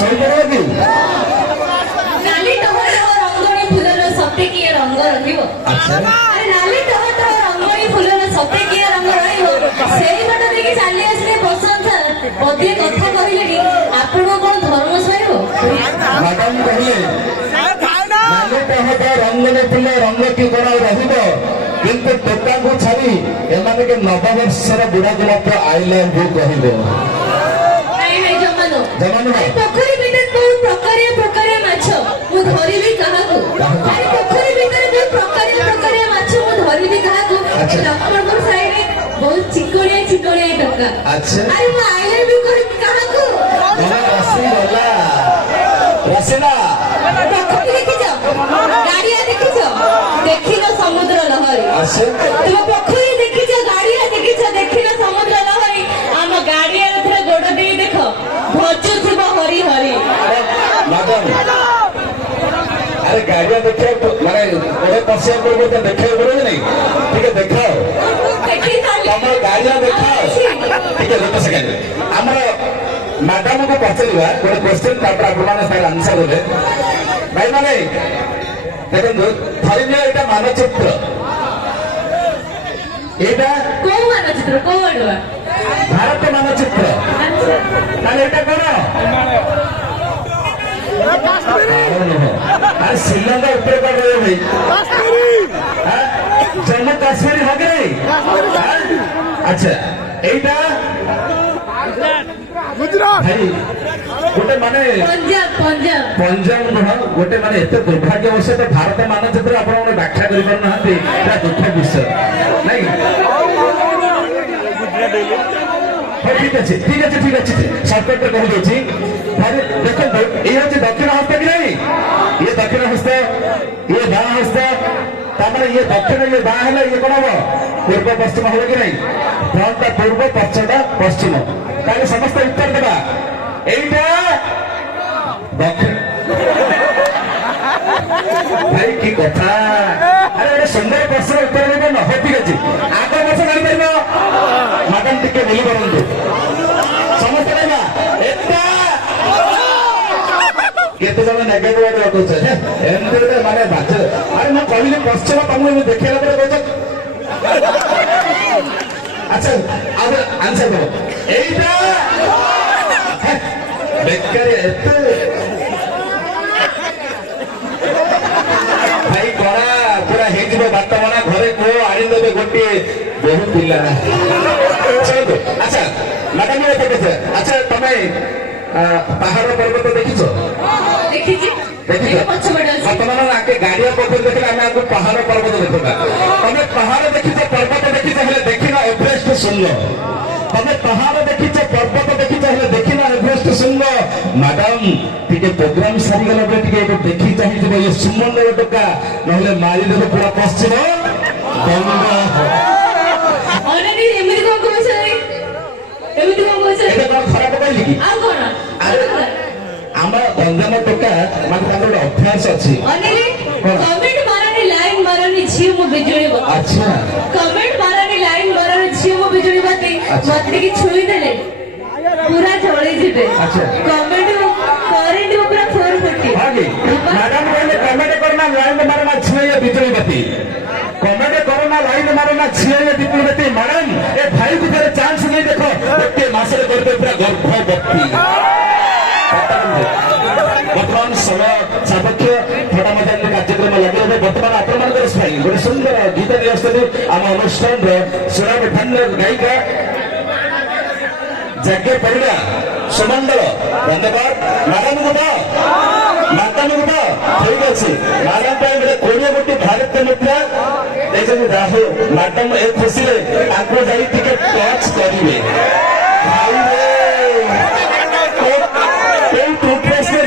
ଶୋଇପାରିବ କି? ନାଲି ଟମାଟର ରଙ୍ଗଣୀ ଫୁଲର ସତେ କିଏ ରଙ୍ଗ ରହିବ? ଆରେ ନାଲି ଟମାଟର ରଙ୍ଗଣୀ ଫୁଲର ସତେ କିଏ ରଙ୍ଗ ରହିବ? ସେଇ ବାଟ ଦେଇକି ଚାଲି ଆସିଲେ ବସନ୍ତ ପଦିଏ କଥା କହିଲେଣି ଆପଣଙ୍କୁ କଣ ଧର୍ମ ସହିବ? ମ୍ୟାଡାମ କହିଲେ ନାଲି ଟମାଟର ରଙ୍ଗଣୀ ଫୁଲ ରଙ୍ଗ କି କଣ ରହିବ, କିନ୍ତୁ ଟୋକାଙ୍କୁ ଛାଡ଼ି ଏମାନେ ନବବର୍ଷର ବୁଢ଼ାକୁ ମଧ୍ୟ ଆଇ ଲଭ୍ ୟୁ କହିବ। ପୋଖରୀ ଭିତରେ ବହୁତ ପ୍ରକାରିଆ ମାଛ ମୁଁ ଧରିବି କାହାକୁ? ଆରେ ପୋଖରୀ ଭିତରେ ବହୁତ ପ୍ରକାରିଆ ମାଛ ମୁଁ ଧରିବି କାହାକୁ? ଲକ୍ଷ୍ମଣପୁର ସାଇଡରେ ବହୁତ ଚିକଣିଆ ଟଙ୍କା। ଆରେ ମୁଁ ଆଇ ଲଭ୍ ୟୁ କହିବି କାହାକୁ? ରସିଲା ପୋଖରୀ ଦେଖିଛ? ଗାଡିଆ ଦେଖିଛ? ଦେଖିନ ସମୁଦ୍ର ଲହରୀ? ତୁମ ପୋଖରୀ ଦେଖିଛ? ଗାଡିଆ ଦେଖିଛ? ଦେଖିନ ସମୁଦ୍ର ଲହରୀ? ଆମ ଗାଡିଆରେ ଥରେ ଗୋଡ ଦେଇ ଦେଖ, ଭଜୁଥିବ ହରି ହରି। ଆରେ ଗାଡିଆ ଦେଖିବାକୁ ମାନେ ଗୋଡେ ପଶିବା ପୂର୍ବରୁ ଦେଖିବାକୁ ପଡିବ ନାଇଁ? ଟିକେ ଦେଖାଅ ତମର ଗାଡିଆ ଦେଖାଅ ଟିକେ ଦେଖ ସେକେଣ୍ଡ। ଆମର ମ୍ୟାଡାମକୁ ପଚାରିବା ଗୋଟେ କ୍ୱେଶ୍ଚିନ୍, ତାପରେ ଆପଣମାନେ ତାର ଆନ୍ସର ଦେବେ। ଭାଇମାନେ ଦେଖନ୍ତୁ, ଧରିନିଅ ଏଇଟା ମାନଚିତ୍ର, ଏଇଟା କୋଉ ମାନଚିତ୍ର? କୋଉ ଆଡୁଆ? ଭାରତ ମାନଚିତ୍ର। ତାହେଲେ ଏଇଟା କଣ? ଆରେ ଶ୍ରୀଲଙ୍କା ଉପରେ କଣ ରହିବ ଭାଇ? ଜମ୍ମୁ କାଶ୍ମୀର ହକି ନାଇଁ? ଆଚ୍ଛା ଏଇଟା ଭାଇ ଗୋଟେ ମାନେ ପଞ୍ଜାବ ନୁହଁ, ଗୋଟେ ମାନେ ଏତେ ଦୁର୍ଭାଗ୍ୟବଶତ ଭାରତ ମାନଚିତ୍ର ଆପଣ ଗୋଟେ ବ୍ୟାଖ୍ୟା କରିପାରୁନାହାନ୍ତି, ଏଟା ଦୁଃଖ ବିଷୟ ନାଇଁ? ঠিক আছে সরকারটা কহিদেছি। দেখুন এই হচ্ছে দক্ষিণ হস্ত কি নাই? ইয়ে দক্ষিণ হস্ত, ইয়ে বাঁ হস্ত, তার মানে ইয়ে দক্ষিণ ইয়ে বাঁ হলে ইয়ে কোন হব? পূর্ব পশ্চিম হবে কি নাই? ফ্রন্টটা পূর্ব, পশ্চটা পশ্চিম। তাহলে সমস্ত উত্তর দেবা এইটা দক্ষিণ। ভাই কি কথা! আরে এটা সুন্দর প্রশ্ন উত্তর দেব না। হ্যাঁ ঠিক আছে, আগ বর্ষ জানিপারিব ম্যাডাম টিকে বলি করন্তু ସମସ୍ତେ କହିବା ଏଟା କେତେ ଜଣ ନେଗେଟିଭ ରଖୁଛ ଏମିତି ଗୋଟେ ମାନେ ବାଚ। ଆରେ ମୁଁ କହିଲି ପଶ୍ଚିମ, ତମକୁ ଦେଖେଇଲା ପରେ କହୁଛ। ଆଚ୍ଛା ଆଉ ଆନ୍ସର ଦେବ ଏଇଟା ବେକାରୀ ଏତେ ଭାଇ କଣା ପୁରା ହେଇଯିବ ବାଟ ମନା। ଘରେ କୁହ ଆଣିଦେବେ ଗୋଟିଏ ବହୁ ପିଲା। ଆଚ୍ଛା ମ୍ୟାଡାମ ଆଚ୍ଛା ତମେ ପାହାଡ ପର୍ବତ ଦେଖିଛ? ବର୍ତ୍ତମାନ ଆଗେ ଗାଡିଆ ପର୍ବତ ଦେଖିଲେ ଆମେ ଆଗକୁ ପାହାଡ ପର୍ବତ ଦେଖିବା। ତମେ ପାହାଡ ଦେଖିଛ, ପର୍ବତ ଦେଖିଛ, ହେଲେ ଦେଖିନ ଏଭରେଷ୍ଟ ଶୂନ୍ୟ। ତମେ ପାହାଡ ଦେଖିଛ, ପର୍ବତ ଦେଖିଛ, ହେଲେ ଦେଖିନ ଏଭରେଷ୍ଟ ଶୂନ୍ୟ। ମ୍ୟାଡାମ ଟିକେ ପ୍ରୋଗ୍ରାମ ସାରିଗଲା ପରେ ଟିକେ ଏବେ ଦେଖି ଚାହିଁଯିବ ଇଏ ସୁମନର ଟୋକା, ନହେଲେ ମାରିଦେବେ ପୁରା ପଶ୍ଚିମ ବଙ୍ଗ। এটা কোন ଖରାପ କହିଲି କି? ଆଉ କଣ? ଆମ ଗଞ୍ଜାମ ଟୋକା ମାନେ ତାଙ୍କର ଗୋଟେ ଅଭ୍ୟାସ ଅଛି। କମେଣ୍ଟ ମାରନି, ଲାଇନ ମାରନି, ଝିଅ ମୁଁ ବିଜୁଳି ବତି। ଆଚ୍ଛା କମେଣ୍ଟ ମାରନି, ଲାଇନ ମାରନି, ଝିଅ ମୁଁ ବିଜୁଳି ବତି। ମତେ ଟିକେ ଛୁଇଁ ଦେଲେ ପୁରା ଜଳି ଯିବେ। କମେଣ୍ଟ କରେଣ୍ଟ ପୁରା 440। ମ୍ୟାଡାମ କହିଲେ କମେଣ୍ଟ କରନା, ଲାଇନ ମାରନା, ଝିଅ ବିଜୁଳି ବତି। कमेंट करो ना, लाइन मारो ना, छिए दीदी मैडम ए भाई को थे चांस नहीं देखो गोटे मसरे करते पूरा गर्भवती। बर्तमान समय सापेक्ष थोड़ा मजा कार्यक्रम लगे रहे। बर्तमान आपण गोटे सुंदर गीत नहीं आसती आम अनुष्ठान सुराम धन्य गायिका जग्गे परिड़ा सुमंडल। धन्यवाद मैडम को मैडम को ठीक अच्छे। मैडम गोटे 20 गोटी भारतीय मुद्रा राहु मैडम ए खुशी टच करेंगे। टूथपेस्ट में